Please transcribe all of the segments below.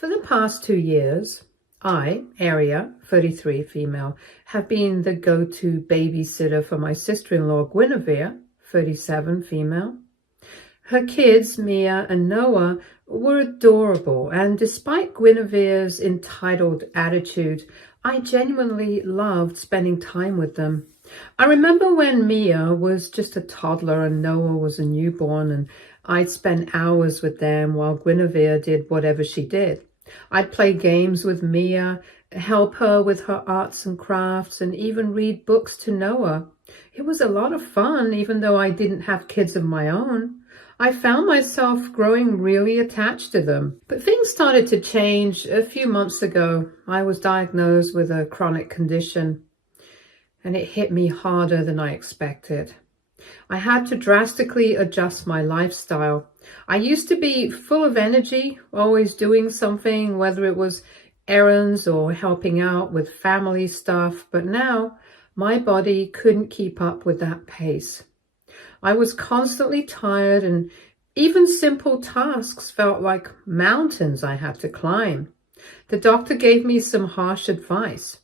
For the past 2 years, I, Aria, 33 female, have been the go-to babysitter for my sister-in-law Guinevere, 37 female. Her kids, Mia and Noah, were adorable, and despite Guinevere's entitled attitude, I genuinely loved spending time with them. I remember when Mia was just a toddler and Noah was a newborn, and I'd spend hours with them while Guinevere did whatever she did. I'd play games with Mia, help her with her arts and crafts, and even read books to Noah. It was a lot of fun, even though I didn't have kids of my own. I found myself growing really attached to them. But things started to change a few months ago. I was diagnosed with a chronic condition, and it hit me harder than I expected. I had to drastically adjust my lifestyle. I used to be full of energy, always doing something, whether it was errands or helping out with family stuff, but now my body couldn't keep up with that pace. I was constantly tired, and even simple tasks felt like mountains I had to climb. The doctor gave me some harsh advice.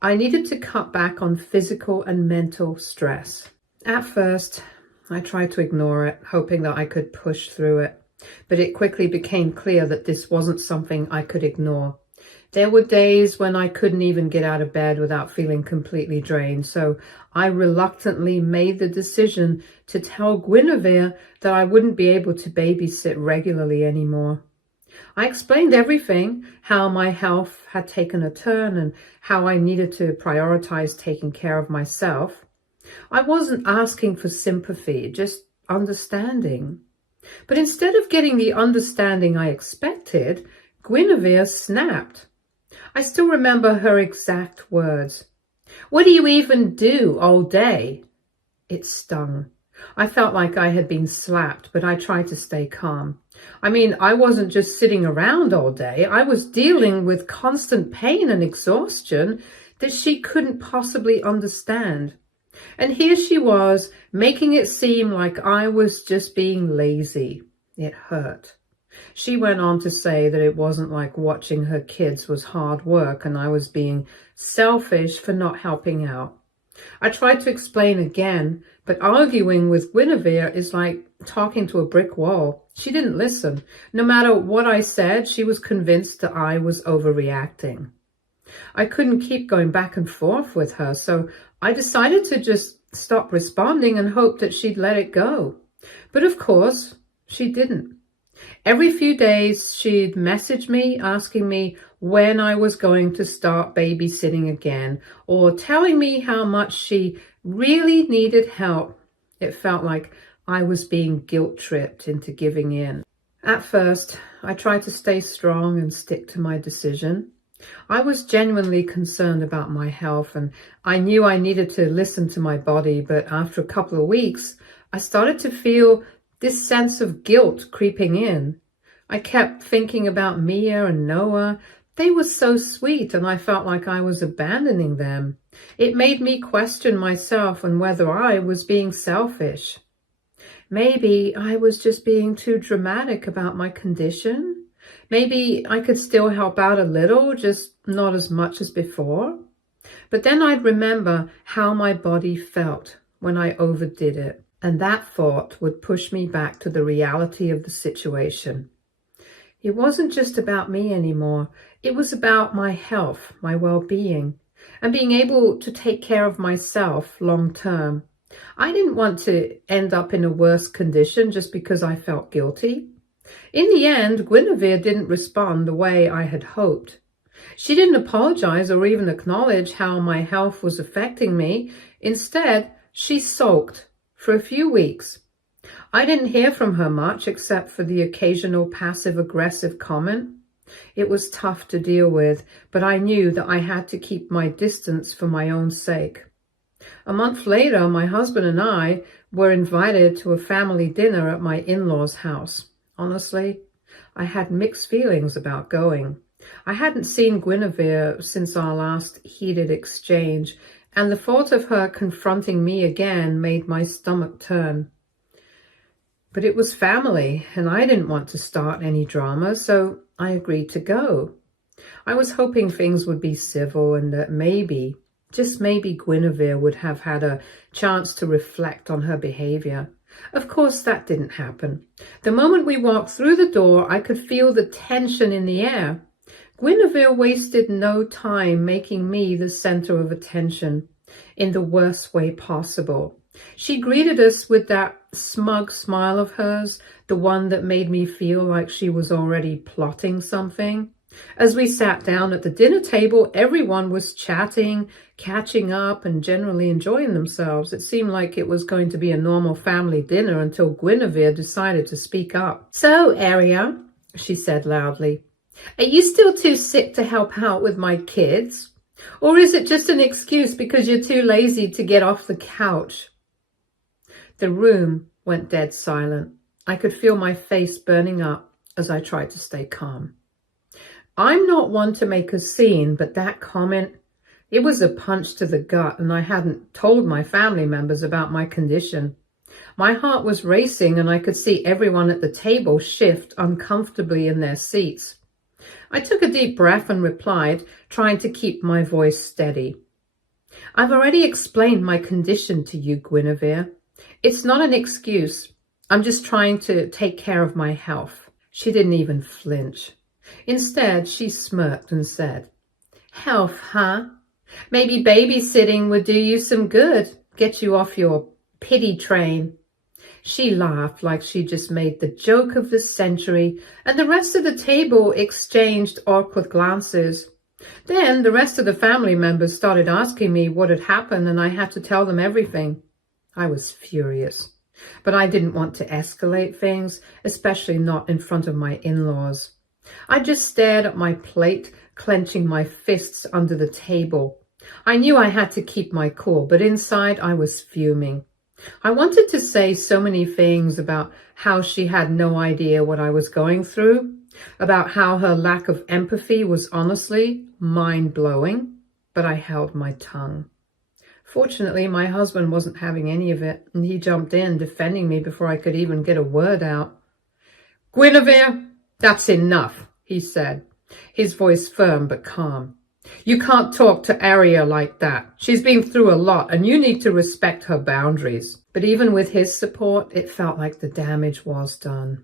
I needed to cut back on physical and mental stress. At first, I tried to ignore it, hoping that I could push through it. But it quickly became clear that this wasn't something I could ignore. There were days when I couldn't even get out of bed without feeling completely drained, so I reluctantly made the decision to tell Guinevere that I wouldn't be able to babysit regularly anymore. I explained everything, how my health had taken a turn and how I needed to prioritize taking care of myself. I wasn't asking for sympathy, just understanding. But instead of getting the understanding I expected, Guinevere snapped. I still remember her exact words. "What do you even do all day?" It stung. I felt like I had been slapped, but I tried to stay calm. I wasn't just sitting around all day. I was dealing with constant pain and exhaustion that she couldn't possibly understand. And here she was, making it seem like I was just being lazy. It hurt. She went on to say that it wasn't like watching her kids was hard work and I was being selfish for not helping out. I tried to explain again, but arguing with Guinevere is like talking to a brick wall. She didn't listen. No matter what I said, she was convinced that I was overreacting. I couldn't keep going back and forth with her, so I decided to just stop responding and hope that she'd let it go. But of course, she didn't. Every few days, she'd message me asking me when I was going to start babysitting again, or telling me how much she really needed help. It felt like I was being guilt-tripped into giving in. At first, I tried to stay strong and stick to my decision. I was genuinely concerned about my health, and I knew I needed to listen to my body, but after a couple of weeks, I started to feel this sense of guilt creeping in. I kept thinking about Mia and Noah. They were so sweet, and I felt like I was abandoning them. It made me question myself and whether I was being selfish. Maybe I was just being too dramatic about my condition. Maybe I could still help out a little, just not as much as before. But then I'd remember how my body felt when I overdid it, and that thought would push me back to the reality of the situation. It wasn't just about me anymore. It was about my health, my well-being, and being able to take care of myself long term. I didn't want to end up in a worse condition just because I felt guilty. In the end, Guinevere didn't respond the way I had hoped. She didn't apologize or even acknowledge how my health was affecting me. Instead, she sulked for a few weeks. I didn't hear from her much except for the occasional passive-aggressive comment. It was tough to deal with, but I knew that I had to keep my distance for my own sake. A month later, my husband and I were invited to a family dinner at my in-laws' house. Honestly, I had mixed feelings about going. I hadn't seen Guinevere since our last heated exchange, and the thought of her confronting me again made my stomach turn. But it was family, and I didn't want to start any drama, so I agreed to go. I was hoping things would be civil and that maybe, just maybe, Guinevere would have had a chance to reflect on her behavior. Of course, that didn't happen. The moment we walked through the door, I could feel the tension in the air. Guinevere wasted no time making me the center of attention in the worst way possible. She greeted us with that smug smile of hers, the one that made me feel like she was already plotting something. As we sat down at the dinner table, everyone was chatting, catching up, and generally enjoying themselves. It seemed like it was going to be a normal family dinner until Guinevere decided to speak up. "So, Aria," she said loudly, "are you still too sick to help out with my kids? Or is it just an excuse because you're too lazy to get off the couch?" The room went dead silent. I could feel my face burning up as I tried to stay calm. I'm not one to make a scene, but that comment, it was a punch to the gut, and I hadn't told my family members about my condition. My heart was racing, and I could see everyone at the table shift uncomfortably in their seats. I took a deep breath and replied, trying to keep my voice steady. "I've already explained my condition to you, Guinevere. It's not an excuse. I'm just trying to take care of my health." She didn't even flinch. Instead, she smirked and said, "Health, huh? Maybe babysitting would do you some good, get you off your pity train." She laughed like she just made the joke of the century, and the rest of the table exchanged awkward glances. Then the rest of the family members started asking me what had happened, and I had to tell them everything. I was furious, but I didn't want to escalate things, especially not in front of my in-laws. I just stared at my plate, clenching my fists under the table. I knew I had to keep my cool, but inside I was fuming. I wanted to say so many things about how she had no idea what I was going through, about how her lack of empathy was honestly mind-blowing, but I held my tongue. Fortunately, my husband wasn't having any of it, and he jumped in, defending me before I could even get a word out. "Guinevere, that's enough," he said, his voice firm but calm. "You can't talk to Aria like that. She's been through a lot, and you need to respect her boundaries." But even with his support, it felt like the damage was done.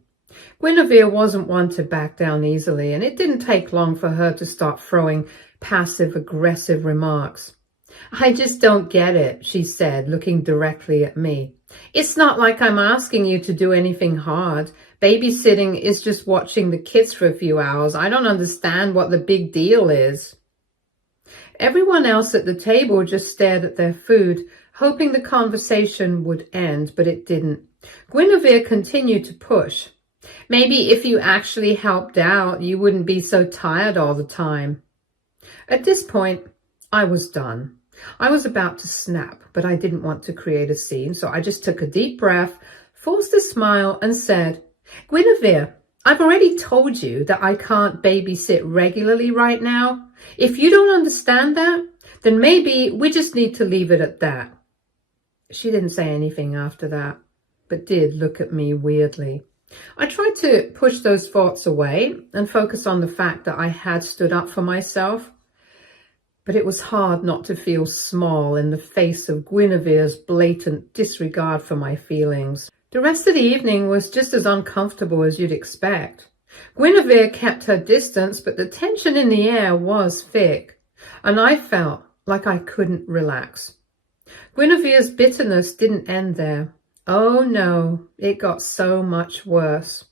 Guinevere wasn't one to back down easily, and it didn't take long for her to start throwing passive-aggressive remarks. "I just don't get it," she said, looking directly at me. "It's not like I'm asking you to do anything hard. Babysitting is just watching the kids for a few hours. I don't understand what the big deal is." Everyone else at the table just stared at their food, hoping the conversation would end, but it didn't. Guinevere continued to push. "Maybe if you actually helped out, you wouldn't be so tired all the time." At this point, I was done. I was about to snap, but I didn't want to create a scene, so I just took a deep breath, forced a smile, and said, "Guinevere, I've already told you that I can't babysit regularly right now. If you don't understand that, then maybe we just need to leave it at that." She didn't say anything after that, but did look at me weirdly. I tried to push those thoughts away and focus on the fact that I had stood up for myself. But it was hard not to feel small in the face of Guinevere's blatant disregard for my feelings. The rest of the evening was just as uncomfortable as you'd expect. Guinevere kept her distance, but the tension in the air was thick, and I felt like I couldn't relax. Guinevere's bitterness didn't end there. Oh no, it got so much worse.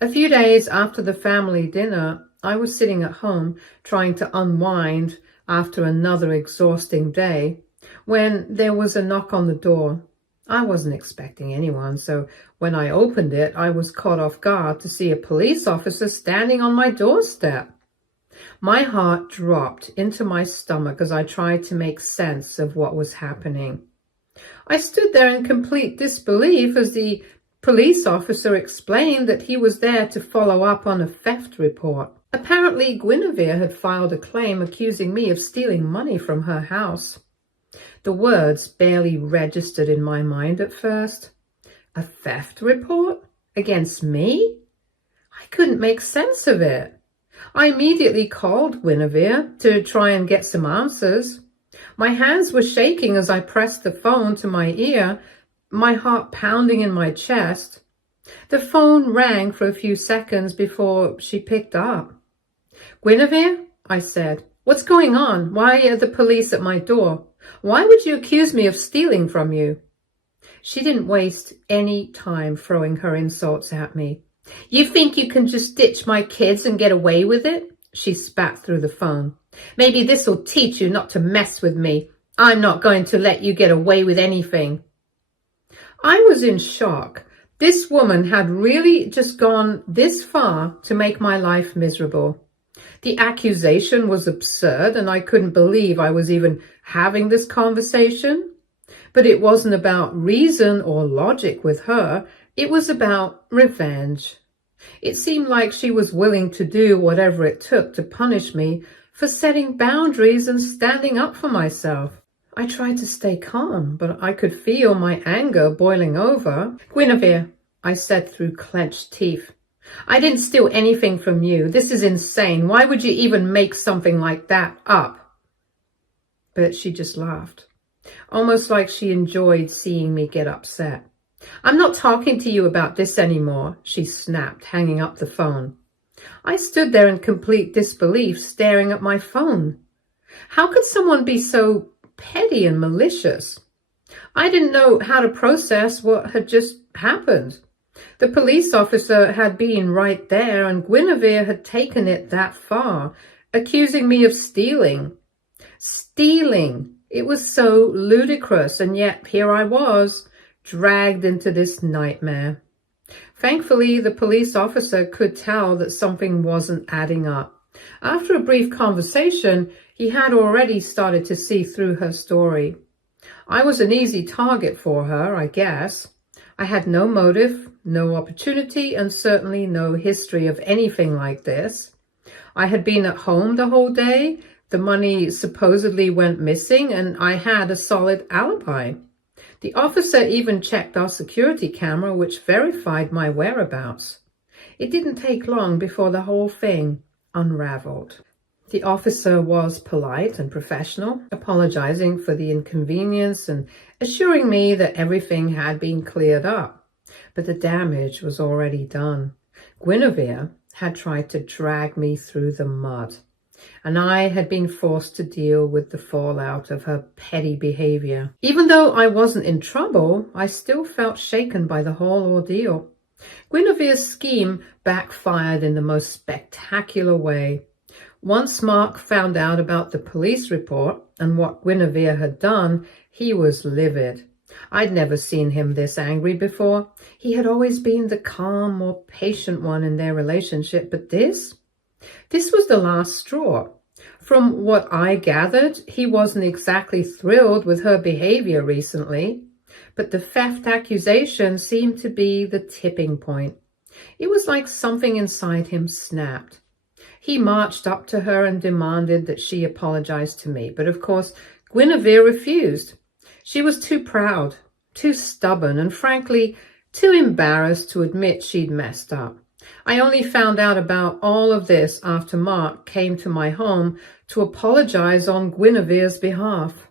A few days after the family dinner, I was sitting at home trying to unwind after another exhausting day when there was a knock on the door. I wasn't expecting anyone, so when I opened it, I was caught off guard to see a police officer standing on my doorstep. My heart dropped into my stomach as I tried to make sense of what was happening. I stood there in complete disbelief as the police officer explained that he was there to follow up on a theft report. Apparently, Guinevere had filed a claim accusing me of stealing money from her house. The words barely registered in my mind at first. A theft report? Against me? I couldn't make sense of it. I immediately called Guinevere to try and get some answers. My hands were shaking as I pressed the phone to my ear, my heart pounding in my chest. The phone rang for a few seconds before she picked up. "Guinevere," I said, "what's going on? Why are the police at my door? Why would you accuse me of stealing from you?" She didn't waste any time throwing her insults at me. "You think you can just ditch my kids and get away with it?" She spat through the phone. "Maybe this'll teach you not to mess with me. I'm not going to let you get away with anything." I was in shock. This woman had really just gone this far to make my life miserable. The accusation was absurd, and I couldn't believe I was even having this conversation. But it wasn't about reason or logic with her. It was about revenge. It seemed like she was willing to do whatever it took to punish me for setting boundaries and standing up for myself. I tried to stay calm, but I could feel my anger boiling over. "Guinevere," I said through clenched teeth, "I didn't steal anything from you. This is insane. Why would you even make something like that up?" But she just laughed, almost like she enjoyed seeing me get upset. "I'm not talking to you about this anymore," she snapped, hanging up the phone. I stood there in complete disbelief, staring at my phone. How could someone be so petty and malicious? I didn't know how to process what had just happened. The police officer had been right there, and Guinevere had taken it that far, accusing me of stealing. Stealing! It was so ludicrous, and yet here I was, dragged into this nightmare. Thankfully, the police officer could tell that something wasn't adding up. After a brief conversation, he had already started to see through her story. I was an easy target for her, I guess. I had no motive, no opportunity, and certainly no history of anything like this. I had been at home the whole day, the money supposedly went missing, and I had a solid alibi. The officer even checked our security camera, which verified my whereabouts. It didn't take long before the whole thing unraveled. The officer was polite and professional, apologizing for the inconvenience and assuring me that everything had been cleared up. But the damage was already done. Guinevere had tried to drag me through the mud, and I had been forced to deal with the fallout of her petty behavior. Even though I wasn't in trouble, I still felt shaken by the whole ordeal. Guinevere's scheme backfired in the most spectacular way. Once Mark found out about the police report and what Guinevere had done, he was livid. I'd never seen him this angry before. He had always been the calm, more patient one in their relationship, but this was the last straw. From what I gathered, he wasn't exactly thrilled with her behavior recently, but the theft accusation seemed to be the tipping point. It was like something inside him snapped. He marched up to her and demanded that she apologize to me, but of course, Guinevere refused. She was too proud, too stubborn, and frankly, too embarrassed to admit she'd messed up. I only found out about all of this after Mark came to my home to apologize on Guinevere's behalf.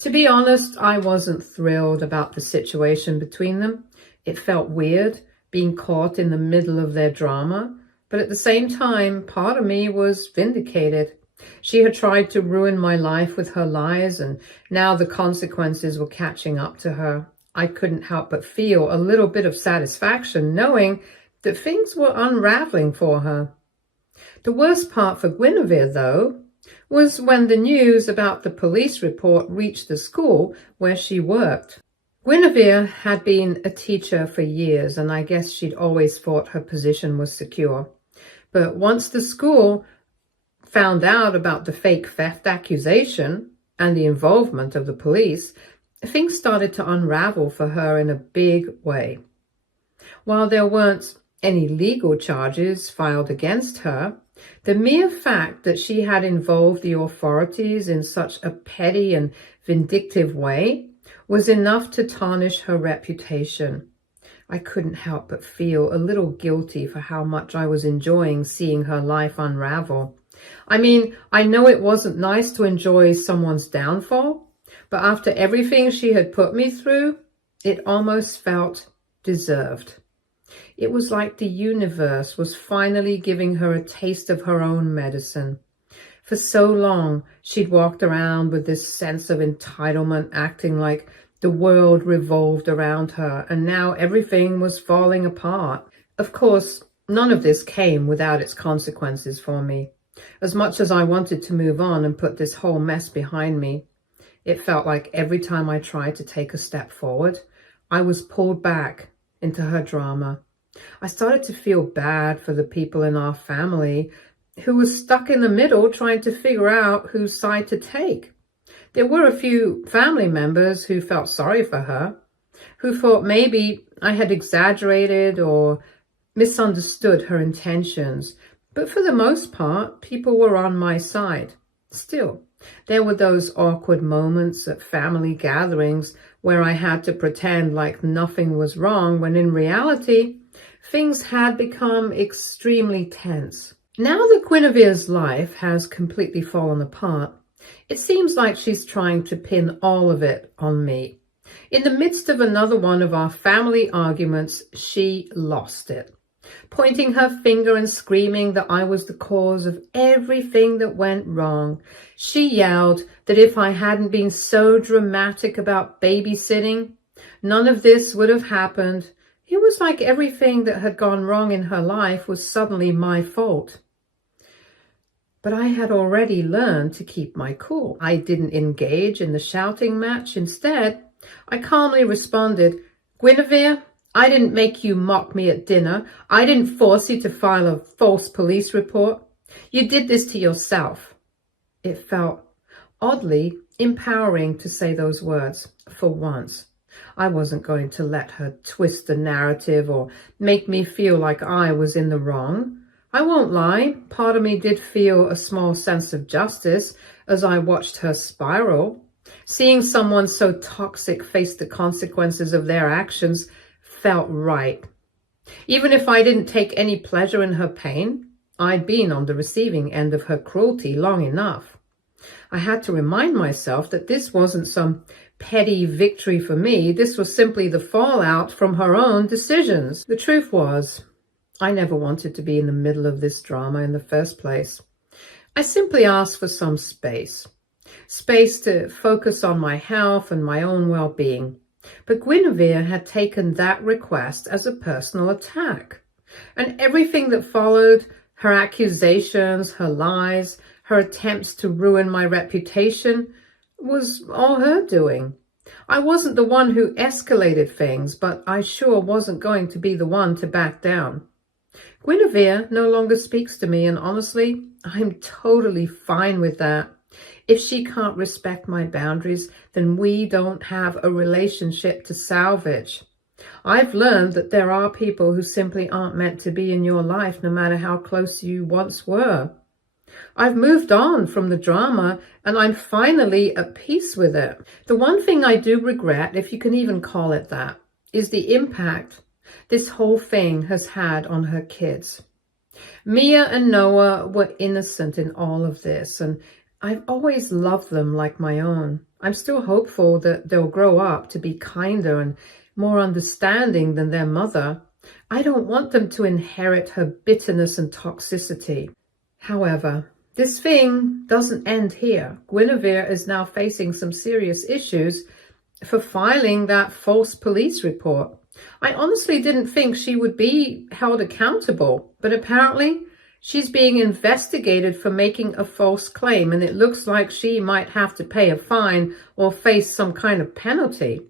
To be honest, I wasn't thrilled about the situation between them. It felt weird, being caught in the middle of their drama, but at the same time, part of me was vindicated. She had tried to ruin my life with her lies, and now the consequences were catching up to her. I couldn't help but feel a little bit of satisfaction knowing that things were unraveling for her. The worst part for Guinevere, though, was when the news about the police report reached the school where she worked. Guinevere had been a teacher for years, and I guess she'd always thought her position was secure. But once the school found out about the fake theft accusation and the involvement of the police, things started to unravel for her in a big way. While there weren't any legal charges filed against her, the mere fact that she had involved the authorities in such a petty and vindictive way was enough to tarnish her reputation. I couldn't help but feel a little guilty for how much I was enjoying seeing her life unravel. I mean, I know it wasn't nice to enjoy someone's downfall, but after everything she had put me through, it almost felt deserved. It was like the universe was finally giving her a taste of her own medicine. For so long, she'd walked around with this sense of entitlement, acting like the world revolved around her, and now everything was falling apart. Of course, none of this came without its consequences for me. As much as I wanted to move on and put this whole mess behind me, it felt like every time I tried to take a step forward, I was pulled back into her drama. I started to feel bad for the people in our family who were stuck in the middle trying to figure out whose side to take. There were a few family members who felt sorry for her, who thought maybe I had exaggerated or misunderstood her intentions. But for the most part, people were on my side. Still, there were those awkward moments at family gatherings where I had to pretend like nothing was wrong when in reality, things had become extremely tense. Now that Guinevere's life has completely fallen apart, it seems like she's trying to pin all of it on me. In the midst of another one of our family arguments, she lost it, pointing her finger and screaming that I was the cause of everything that went wrong. She yelled that if I hadn't been so dramatic about babysitting, none of this would have happened. It was like everything that had gone wrong in her life was suddenly my fault. But I had already learned to keep my cool. I didn't engage in the shouting match. Instead, I calmly responded, "Guinevere, I didn't make you mock me at dinner. I didn't force you to file a false police report. You did this to yourself." It felt oddly empowering to say those words for once. I wasn't going to let her twist the narrative or make me feel like I was in the wrong. I won't lie, part of me did feel a small sense of justice as I watched her spiral. Seeing someone so toxic face the consequences of their actions felt right. Even if I didn't take any pleasure in her pain, I'd been on the receiving end of her cruelty long enough. I had to remind myself that this wasn't some petty victory for me. This was simply the fallout from her own decisions. The truth was, I never wanted to be in the middle of this drama in the first place. I simply asked for some space to focus on my health and my own well-being. But Guinevere had taken that request as a personal attack. And everything that followed, her accusations, her lies, her attempts to ruin my reputation, was all her doing. I wasn't the one who escalated things, but I sure wasn't going to be the one to back down. Guinevere no longer speaks to me, and honestly, I'm totally fine with that. If she can't respect my boundaries, then we don't have a relationship to salvage. I've learned that there are people who simply aren't meant to be in your life, no matter how close you once were. I've moved on from the drama, and I'm finally at peace with it. The one thing I do regret, if you can even call it that, is the impact this whole thing has had on her kids. Mia and Noah were innocent in all of this, and I've always loved them like my own. I'm still hopeful that they'll grow up to be kinder and more understanding than their mother. I don't want them to inherit her bitterness and toxicity. However, this thing doesn't end here. Guinevere is now facing some serious issues for filing that false police report. I honestly didn't think she would be held accountable, but apparently she's being investigated for making a false claim, and it looks like she might have to pay a fine or face some kind of penalty.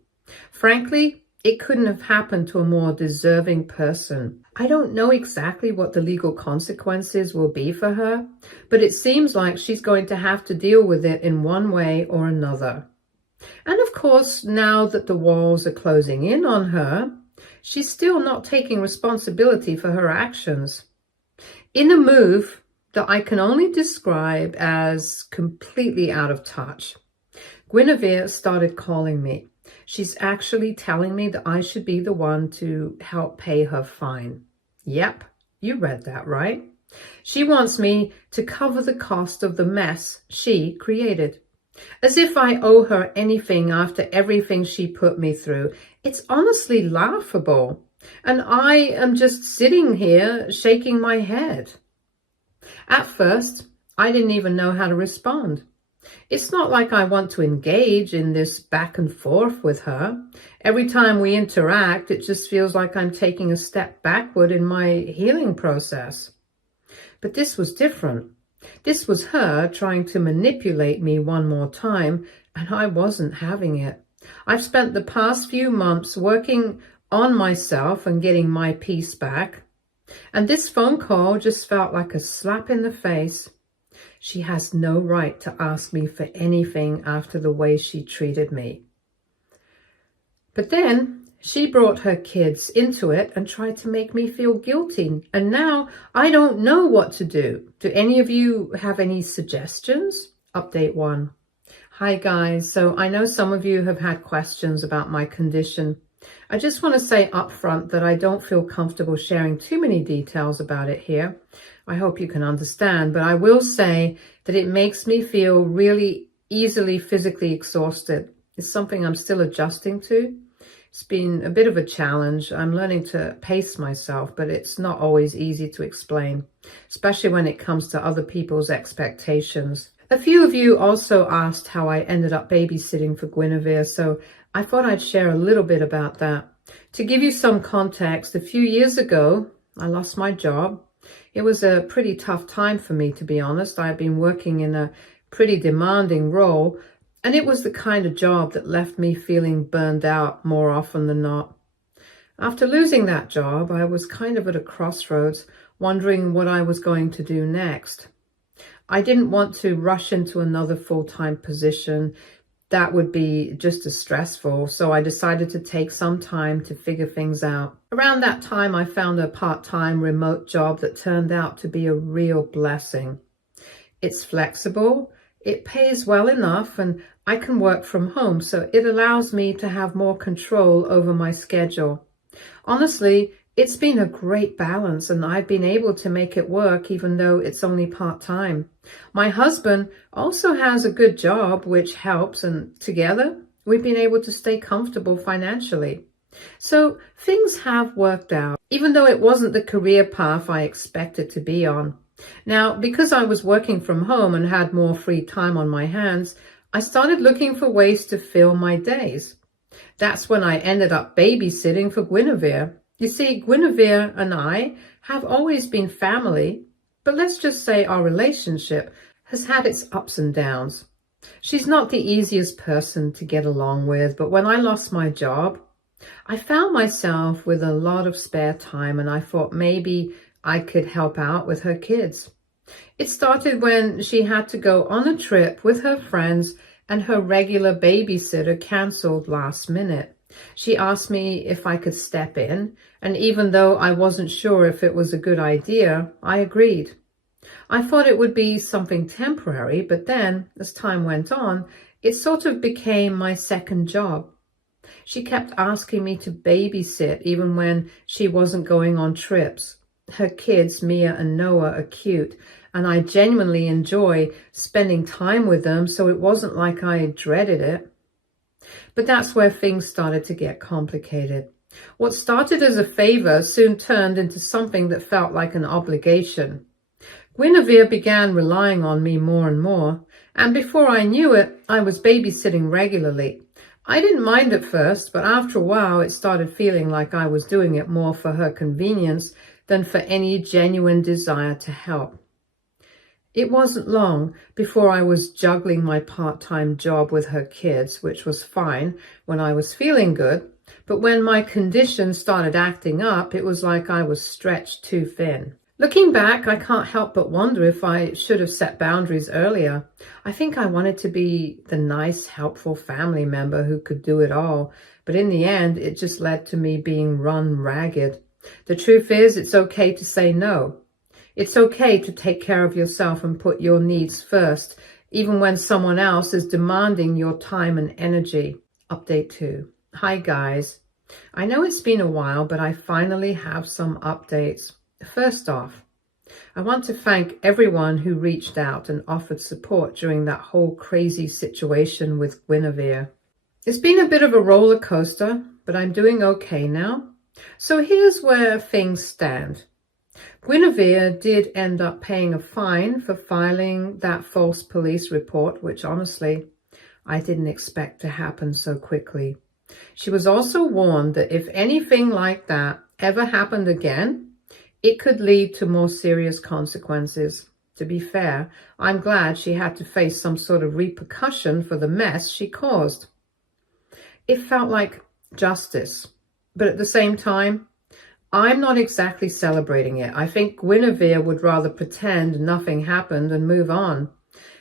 Frankly, it couldn't have happened to a more deserving person. I don't know exactly what the legal consequences will be for her, but it seems like she's going to have to deal with it in one way or another. And of course, now that the walls are closing in on her, she's still not taking responsibility for her actions. In a move that I can only describe as completely out of touch, Guinevere started calling me. She's actually telling me that I should be the one to help pay her fine. Yep, you read that right. She wants me to cover the cost of the mess she created. As if I owe her anything after everything she put me through. It's honestly laughable. And I am just sitting here shaking my head. At first, I didn't even know how to respond. It's not like I want to engage in this back and forth with her. Every time we interact, it just feels like I'm taking a step backward in my healing process. But this was different. This was her trying to manipulate me one more time, and I wasn't having it. I've spent the past few months working on myself and getting my peace back. And this phone call just felt like a slap in the face. She has no right to ask me for anything after the way she treated me. But then she brought her kids into it and tried to make me feel guilty. And now I don't know what to do. Do any of you have any suggestions? Update 1. Hi guys. So I know some of you have had questions about my condition. I just want to say up front that I don't feel comfortable sharing too many details about it here. I hope you can understand, but I will say that it makes me feel really easily physically exhausted. It's something I'm still adjusting to. It's been a bit of a challenge. I'm learning to pace myself, but it's not always easy to explain, especially when it comes to other people's expectations. A few of you also asked how I ended up babysitting for Guinevere, so I thought I'd share a little bit about that. To give you some context, a few years ago, I lost my job. It was a pretty tough time for me, to be honest. I'd been working in a pretty demanding role, and it was the kind of job that left me feeling burned out more often than not. After losing that job, I was kind of at a crossroads, wondering what I was going to do next. I didn't want to rush into another full-time position. That would be just as stressful, so I decided to take some time to figure things out. Around that time, I found a part-time remote job that turned out to be a real blessing. It's flexible, it pays well enough, and I can work from home, so it allows me to have more control over my schedule. Honestly, it's been a great balance, and I've been able to make it work even though it's only part-time. My husband also has a good job, which helps, and together we've been able to stay comfortable financially. So things have worked out, even though it wasn't the career path I expected to be on. Now, because I was working from home and had more free time on my hands, I started looking for ways to fill my days. That's when I ended up babysitting for Guinevere. You see, Guinevere and I have always been family, but let's just say our relationship has had its ups and downs. She's not the easiest person to get along with, but when I lost my job, I found myself with a lot of spare time, and I thought maybe I could help out with her kids. It started when she had to go on a trip with her friends and her regular babysitter canceled last minute. She asked me if I could step in, and even though I wasn't sure if it was a good idea, I agreed. I thought it would be something temporary, but then, as time went on, it sort of became my second job. She kept asking me to babysit even when she wasn't going on trips. Her kids, Mia and Noah, are cute, and I genuinely enjoy spending time with them, so it wasn't like I dreaded it. But that's where things started to get complicated. What started as a favor soon turned into something that felt like an obligation. Guinevere began relying on me more and more, and before I knew it, I was babysitting regularly. I didn't mind at first, but after a while it started feeling like I was doing it more for her convenience than for any genuine desire to help. It wasn't long before I was juggling my part-time job with her kids, which was fine when I was feeling good, but when my condition started acting up, it was like I was stretched too thin. Looking back, I can't help but wonder if I should have set boundaries earlier. I think I wanted to be the nice, helpful family member who could do it all, but in the end, it just led to me being run ragged. The truth is, it's okay to say no. It's okay to take care of yourself and put your needs first, even when someone else is demanding your time and energy. Update 2. Hi guys. I know it's been a while, but I finally have some updates. First off, I want to thank everyone who reached out and offered support during that whole crazy situation with Guinevere. It's been a bit of a roller coaster, but I'm doing okay now. So here's where things stand. Guinevere did end up paying a fine for filing that false police report, which honestly, I didn't expect to happen so quickly. She was also warned that if anything like that ever happened again, it could lead to more serious consequences. To be fair, I'm glad she had to face some sort of repercussion for the mess she caused. It felt like justice, but at the same time, I'm not exactly celebrating it. I think Guinevere would rather pretend nothing happened and move on.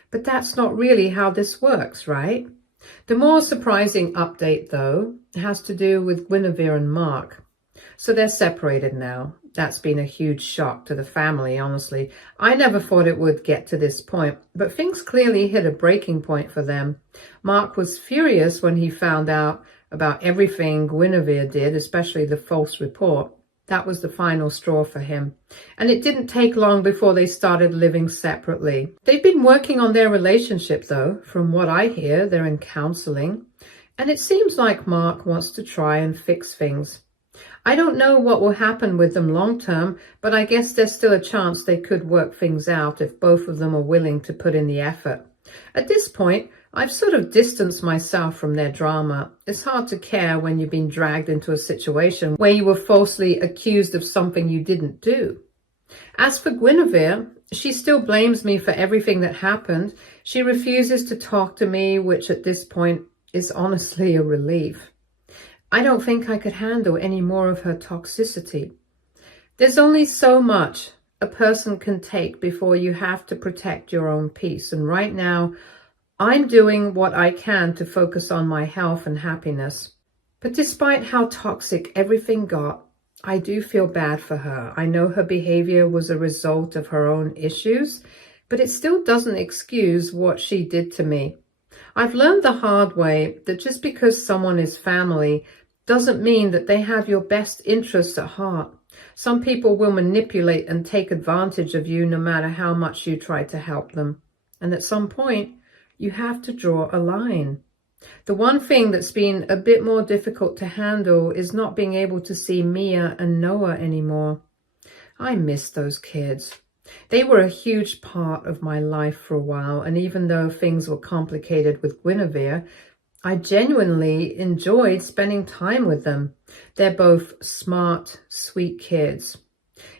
But that's not really how this works, right? The more surprising update, though, has to do with Guinevere and Mark. So they're separated now. That's been a huge shock to the family, honestly. I never thought it would get to this point, but things clearly hit a breaking point for them. Mark was furious when he found out about everything Guinevere did, especially the false report. That was the final straw for him. And it didn't take long before they started living separately. They've been working on their relationship, though. From what I hear, they're in counseling. And it seems like Mark wants to try and fix things. I don't know what will happen with them long term, but I guess there's still a chance they could work things out if both of them are willing to put in the effort. At this point, I've sort of distanced myself from their drama. It's hard to care when you've been dragged into a situation where you were falsely accused of something you didn't do. As for Guinevere, she still blames me for everything that happened. She refuses to talk to me, which at this point is honestly a relief. I don't think I could handle any more of her toxicity. There's only so much a person can take before you have to protect your own peace. And right now, I'm doing what I can to focus on my health and happiness. But despite how toxic everything got, I do feel bad for her. I know her behavior was a result of her own issues, but it still doesn't excuse what she did to me. I've learned the hard way that just because someone is family doesn't mean that they have your best interests at heart. Some people will manipulate and take advantage of you no matter how much you try to help them. And at some point, you have to draw a line. The one thing that's been a bit more difficult to handle is not being able to see Mia and Noah anymore. I miss those kids. They were a huge part of my life for a while, and even though things were complicated with Guinevere, I genuinely enjoyed spending time with them. They're both smart, sweet kids.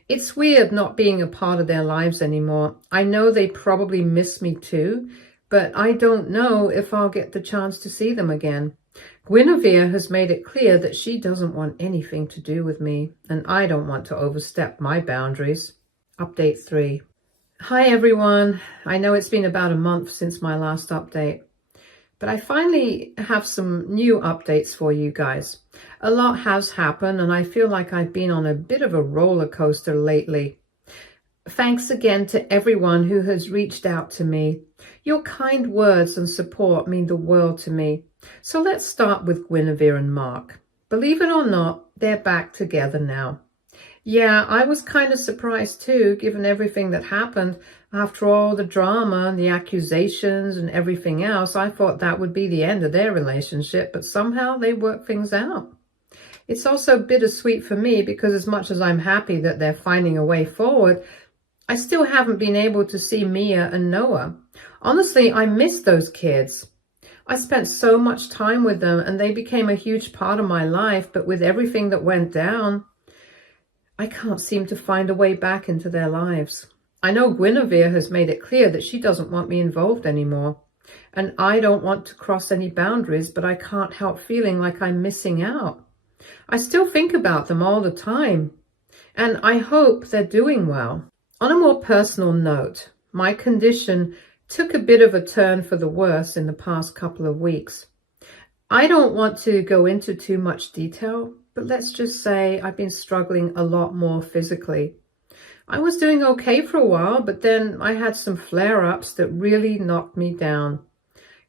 It's weird not being a part of their lives anymore. I know they probably miss me too, but I don't know if I'll get the chance to see them again. Guinevere has made it clear that she doesn't want anything to do with me, and I don't want to overstep my boundaries. Update 3. Hi everyone. I know it's been about a month since my last update, but I finally have some new updates for you guys. A lot has happened, and I feel like I've been on a bit of a roller coaster lately. Thanks again to everyone who has reached out to me. Your kind words and support mean the world to me. So let's start with Guinevere and Mark. Believe it or not, they're back together now. Yeah, I was kind of surprised too, given everything that happened. After all the drama and the accusations and everything else, I thought that would be the end of their relationship, but somehow they worked things out. It's also bittersweet for me because as much as I'm happy that they're finding a way forward, I still haven't been able to see Mia and Noah. Honestly, I miss those kids. I spent so much time with them and they became a huge part of my life, but with everything that went down, I can't seem to find a way back into their lives. I know Guinevere has made it clear that she doesn't want me involved anymore, and I don't want to cross any boundaries, but I can't help feeling like I'm missing out. I still think about them all the time, and I hope they're doing well. On a more personal note, my condition took a bit of a turn for the worse in the past couple of weeks. I don't want to go into too much detail, but let's just say I've been struggling a lot more physically. I was doing okay for a while, but then I had some flare-ups that really knocked me down.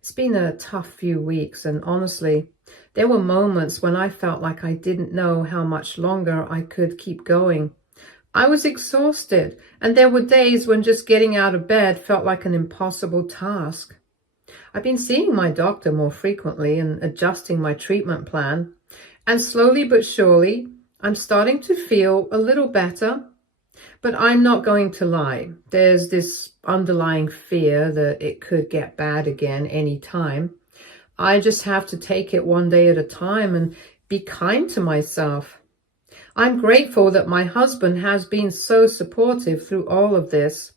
It's been a tough few weeks, and honestly, There were moments when I felt like I didn't know how much longer I could keep going. I was exhausted, and there were days when just getting out of bed felt like an impossible task. I've been seeing my doctor more frequently and adjusting my treatment plan, and slowly but surely, I'm starting to feel a little better. But I'm not going to lie. There's this underlying fear that it could get bad again any time. I just have to take it one day at a time and be kind to myself. I'm grateful that my husband has been so supportive through all of this.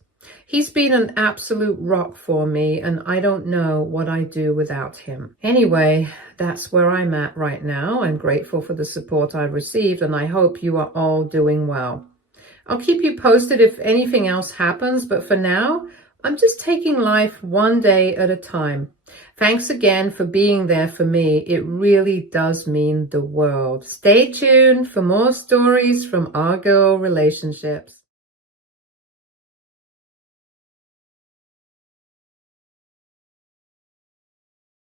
He's been an absolute rock for me, and I don't know what I'd do without him. Anyway, that's where I'm at right now. I'm grateful for the support I've received, and I hope you are all doing well. I'll keep you posted if anything else happens, but for now, I'm just taking life one day at a time. Thanks again for being there for me. It really does mean the world. Stay tuned for more stories from our girl relationships.